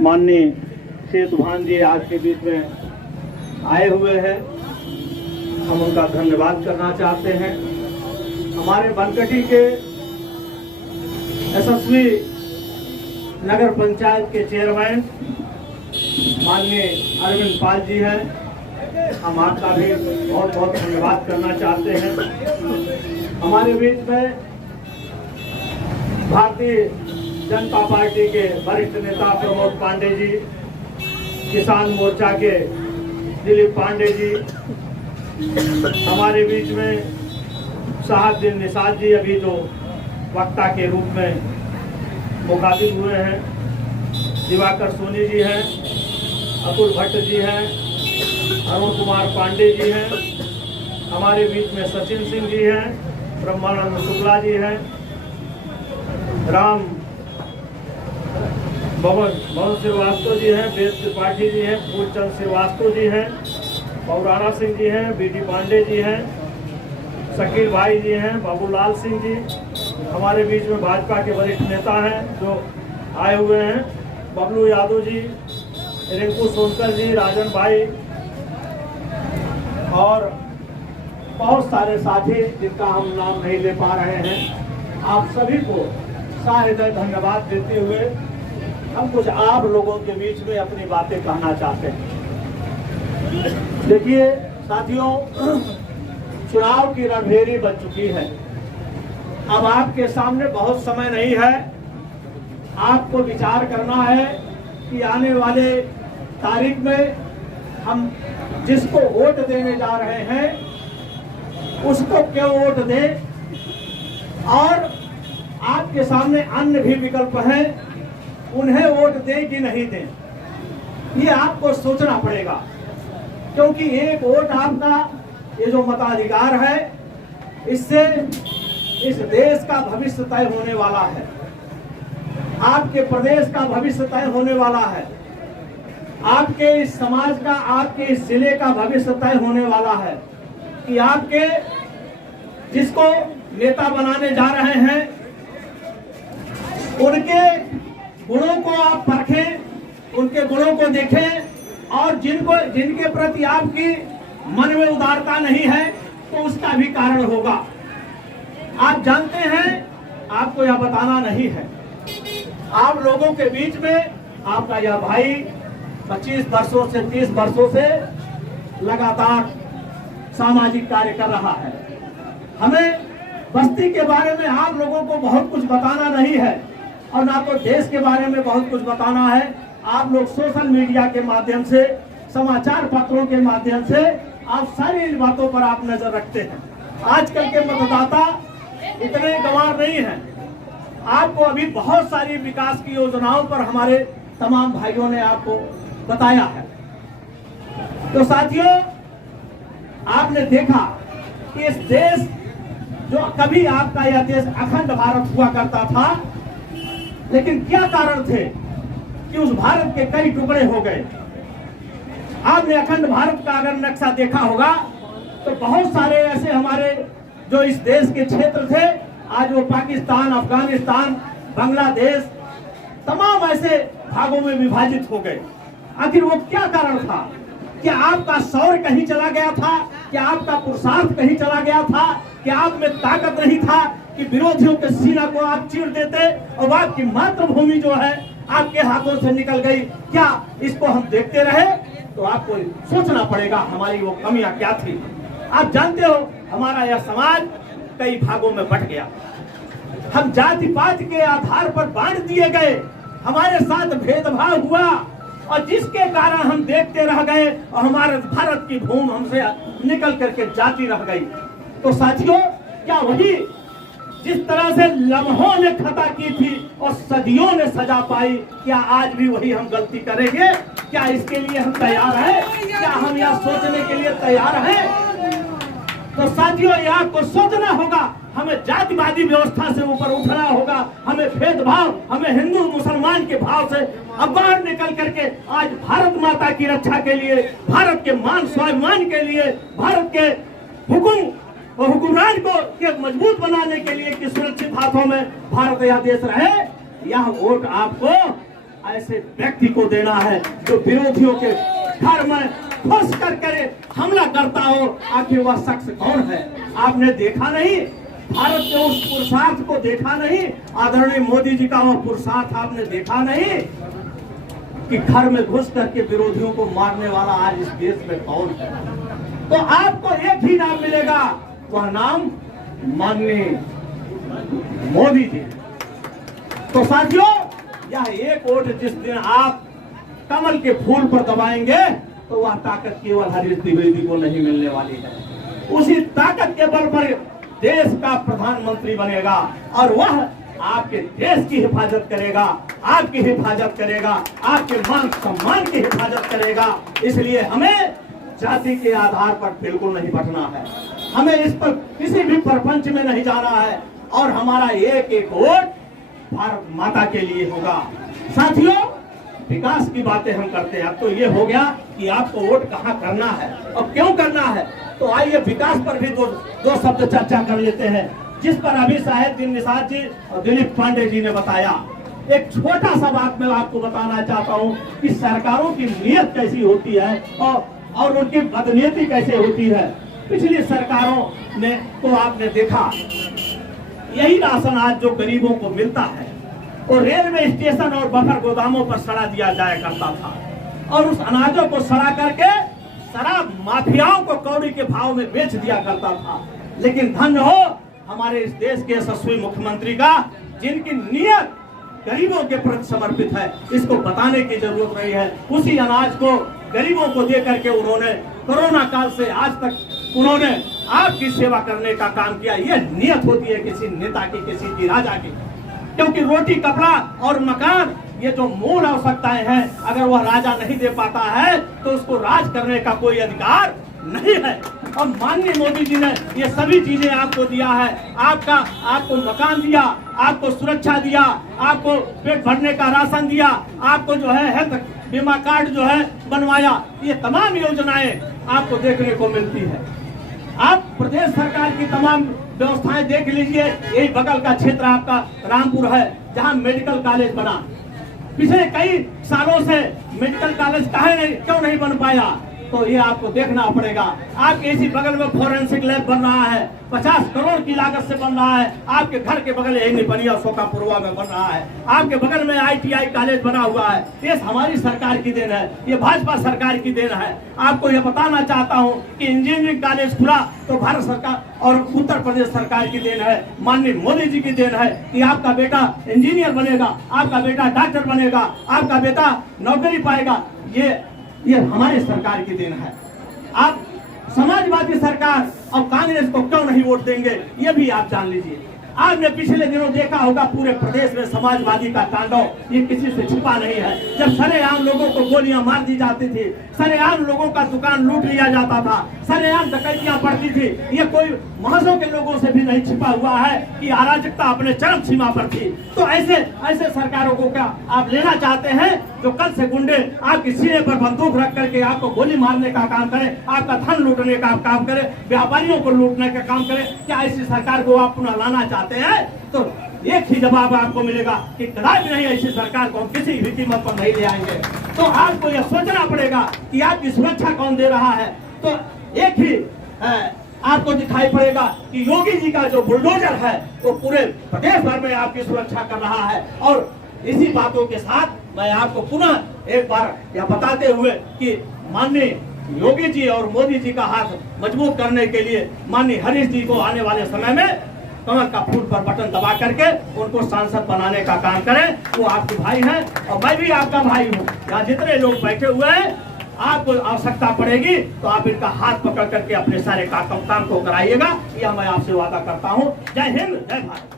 माननीय सेतु भान जी आज के बीच में आए हुए हैं, हम उनका धन्यवाद करना चाहते हैं। हमारे बनकटी के यशस्वी नगर पंचायत के चेयरमैन माननीय अरविंद पाल जी हैं, हम आपका भी बहुत बहुत धन्यवाद करना चाहते हैं। हमारे बीच में भारतीय जनता पार्टी के वरिष्ठ नेता प्रमोद पांडे जी, किसान मोर्चा के दिलीप पांडे जी, हमारे बीच में साहबुद्दीन निषाद जी अभी जो वक्ता के रूप में मुखातिब हुए हैं, दिवाकर सोनी जी हैं, अतुल भट्ट जी हैं, अरुण कुमार पांडे जी हैं, हमारे बीच में सचिन सिंह जी हैं, ब्रह्मानंद शुक्ला जी हैं, राम भवन श्रीवास्तव जी हैं, वेद त्रिपाठी जी हैं, फूलचंद श्रीवास्तव जी हैं, पौराणा सिंह जी हैं, बीडी पांडे जी हैं, शकील भाई जी हैं, बाबूलाल सिंह जी, हमारे बीच में भाजपा के वरिष्ठ नेता हैं जो आए हुए हैं, बबलू यादव जी, रिंकू सोनकर जी, राजन भाई और बहुत सारे साथी जिनका हम नाम नहीं ले पा रहे हैं। आप सभी को सहृदय धन्यवाद देते हुए हम कुछ आप लोगों के बीच में अपनी बातें कहना चाहते हैं। देखिए साथियों, चुनाव की रणभेरी बन चुकी है। अब आपके सामने बहुत समय नहीं है, आपको विचार करना है कि आने वाले तारीख में हम जिसको वोट देने जा रहे हैं उसको क्यों वोट दें, और आपके सामने अन्य भी विकल्प हैं, उन्हें वोट दें कि नहीं दें, ये आपको सोचना पड़ेगा। क्योंकि एक वोट आपका ये जो मताधिकार है, इससे इस देश का भविष्य तय होने वाला है, आपके प्रदेश का भविष्य तय होने वाला है, आपके इस समाज का, आपके इस जिले का भविष्य तय होने वाला है कि आपके जिसको नेता बनाने जा रहे हैं उनके गुणों को आप परखें, उनके गुणों को देखें, और जिनके प्रति आपकी मन में उदारता नहीं है तो उसका भी कारण होगा। आप जानते हैं, आपको यह बताना नहीं है, आप लोगों के बीच में आपका यह भाई 25 वर्षों से 30 वर्षों से लगातार सामाजिक कार्य कर रहा है। हमें बस्ती के बारे में आप लोगों को बहुत कुछ बताना नहीं है, और ना तो देश के बारे में बहुत कुछ बताना है। आप लोग सोशल मीडिया के माध्यम से, समाचार पत्रों के माध्यम से आप सारी बातों पर आप नजर रखते हैं। आजकल के मतदाता इतने गंवार नहीं हैं। आपको अभी बहुत सारी विकास की योजनाओं पर हमारे तमाम भाइयों ने आपको बताया है। तो साथियों, आपने देखा कि इस देश जो कभी आपका यह देश अखंड भारत हुआ करता था, लेकिन क्या कारण थे कि उस भारत के कई टुकड़े हो गए। आपने अखंड भारत का अगर नक्शा देखा होगा तो बहुत सारे ऐसे हमारे जो इस देश के क्षेत्र थे, आज वो पाकिस्तान, अफगानिस्तान, बांग्लादेश, तमाम ऐसे भागों में विभाजित हो गए। आखिर वो क्या कारण था? क्या आपका शौर्य कहीं चला गया था? क्या आपका पुरुषार्थ कहीं चला गया था? क्या आप में ताकत नहीं था कि विरोधियों के सीना को आप चीर देते और आपकी मातृभूमि जो है आपके हाथों से निकल गई? क्या इसको हम देखते रहे? तो आपको सोचना पड़ेगा हमारी वो कमियां क्या थी। आप जानते हो, हमारा यह समाज कई भागों में बंट गया। हम जाति पात के आधार पर बांट दिए गए, हमारे साथ भेदभाव हुआ, और जिसके कारण हम देखते रह गए और हमारे भारत की भूमि हमसे निकल करके जाती रह गई। तो साथियों, क्या वही जिस तरह से लम्हों ने खता की थी और सदियों ने सजा पाई, क्या आज भी वही हम गलती करेंगे? क्या इसके लिए हम तैयार हैं? क्या हम यह सोचने के लिए तैयार हैं? तो साथियों, यह आपको सोचना होगा, हमें जातिवादी व्यवस्था से ऊपर उठना होगा, हमें भेदभाव, हमें हिंदू मुसलमान के भाव से अब बाहर निकल करके आज भारत माता की रक्षा के लिए, भारत के मान स्वाभिमान के लिए, भारत के हुकुम और हुक्मरान को के मजबूत बनाने के लिए कि सुरक्षित हाथों में भारत यह देश रहे, यह वोट आपको ऐसे व्यक्ति को देना है जो विरोधियों के घर में घुस कर करे हमला करता हो। आखिर वह शख्स कौन है? आपने देखा नहीं? भारत के उस पुरुषार्थ को देखा नहीं? आदरणीय मोदी जी का वह पुरुषार्थ आपने देखा नहीं कि घर में घुस करके विरोधियों को मारने वाला आज इस देश में कौन है? तो आपको एक ही नाम मिलेगा, वह नाम माननीय मोदी जी। तो साथियों, यह एक वोट जिस दिन आप कमल के फूल पर दबाएंगे तो वह ताकत केवल हरीश द्विवेदी को नहीं मिलने वाली है। उसी ताकत के बल पर देश का प्रधानमंत्री बनेगा और वह आपके देश की हिफाजत करेगा, आपकी हिफाजत करेगा, आपके मान सम्मान की हिफाजत करेगा। इसलिए हमें जाति के आधार पर बिल्कुल नहीं बंटना है, हमें इस पर किसी भी प्रपंच में नहीं जाना है और हमारा एक एक वोट भारत माता के लिए होगा। साथियों, विकास की बातें हम करते हैं। अब तो ये हो गया कि आपको वोट कहाँ करना है और क्यों करना है। तो आइए विकास पर भी दो शब्द चर्चा कर लेते हैं, जिस पर अभी साहेब दिन निषाद जी और दिलीप पांडे जी ने बताया। एक छोटा सा बात मैं आपको बताना चाहता हूँ कि सरकारों की नीयत कैसी होती है और उनकी बदनीयती कैसे होती है। पिछली सरकारों ने तो आपने देखा, यही राशन आज जो गरीबों को मिलता है और रेलवे स्टेशन और बफर गोदामों पर सड़ा दिया जाया करता था और उस अनाजों को सड़ा करके शराब माफियाओं को कौड़ी के भाव में बेच दिया करता था। लेकिन धन्य हो हमारे इस देश के यशस्वी मुख्यमंत्री का, जिनकी नीयत गरीबों के प्रति समर्पित है। इसको बताने की जरूरत नहीं है। उसी अनाज को गरीबों को दे करके उन्होंने कोरोना काल से आज तक उन्होंने आपकी सेवा करने का काम किया। यह नियत होती है किसी नेता की, किसी की राजा की, क्योंकि रोटी, कपड़ा और मकान ये जो मूल आवश्यकताएं हैं, अगर वह राजा नहीं दे पाता है तो उसको राज करने का कोई अधिकार नहीं है। और माननीय मोदी जी ने ये सभी चीजें आपको दिया है। आपको मकान दिया, आपको सुरक्षा दिया, आपको पेट भरने का राशन दिया, आपको जो है हेल्थ बीमा कार्ड जो है बनवाया। ये तमाम योजनाएं आपको देखने को मिलती है। आप प्रदेश सरकार की तमाम व्यवस्थाएं देख लीजिए। यही बगल का क्षेत्र आपका रामपुर है, जहां मेडिकल कॉलेज बना। पिछले कई सालों से मेडिकल कॉलेज क्यों नहीं बन पाया, तो ये आपको देखना पड़ेगा। आपके इसी बगल में फोरेंसिक लैब बन रहा है, 50 करोड़ की लागत से बन रहा है। आपके घर के बगल यही निपनिया शोकापुरवा में बन रहा है। आपके बगल में ITI कॉलेज बना हुआ है। ये हमारी सरकार की देन है, ये भाजपा सरकार की देन है। आपको ये बताना चाहता हूँ कि इंजीनियरिंग कॉलेज खुला तो भारत सरकार और उत्तर प्रदेश सरकार की देन है, माननीय मोदी जी की देन है कि आपका बेटा इंजीनियर बनेगा, आपका बेटा डॉक्टर बनेगा, आपका बेटा नौकरी पाएगा। ये हमारी सरकार की देन है। आप समाजवादी सरकार और कांग्रेस को क्यों नहीं वोट देंगे, ये भी आप जान लीजिए। आपने पिछले दिनों देखा होगा पूरे प्रदेश में समाजवादी का तांडव, ये किसी से छुपा नहीं है। जब सरेआम लोगों को गोलियां मार दी जाती थी, सरेआम लोगों का दुकान लूट लिया जाता था, सरेआम डकैतियां पड़ती थी, ये कोई महजों के लोगों से भी नहीं छिपा हुआ है कि अराजकता अपने चरम सीमा पर थी। तो ऐसे सरकारों को क्या आप लेना चाहते हैं जो कल से गुंडे आपके सीने पर बंदूक रख करके आपको गोली मारने का काम करे, आपका धन लूटने का काम करे, व्यापारियों को लूटने का काम करे? क्या ऐसी सरकार को आप पुनः लाना चाहते हैं? तो एक ही जवाब आपको मिलेगा कि कदापि नहीं, ऐसी सरकार को हम किसी भी कीमत पर नहीं ले आएंगे। तो आपको यह सोचना पड़ेगा कि आपकी सुरक्षा कौन दे रहा है। तो एक ही आपको दिखाई पड़ेगा कि योगी जी का जो बुलडोजर है वो पूरे प्रदेश भर में आपकी सुरक्षा कर रहा है। और इसी बातों के साथ मैं आपको पुनः एक बार यह बताते हुए कि माननीय योगी जी और मोदी जी का हाथ मजबूत करने के लिए माननीय हरीश जी को आने वाले समय में कमल का फूल पर बटन दबा करके उनको सांसद बनाने का काम करें। वो आपके भाई हैं और मैं भी आपका भाई हूँ। यहाँ जितने लोग बैठे हुए हैं, आपको आवश्यकता पड़ेगी तो आप इनका हाथ पकड़ करके अपने सारे काम को कराइएगा। यह मैं आपसे वादा करता हूँ। जय हिंद, जय भारत।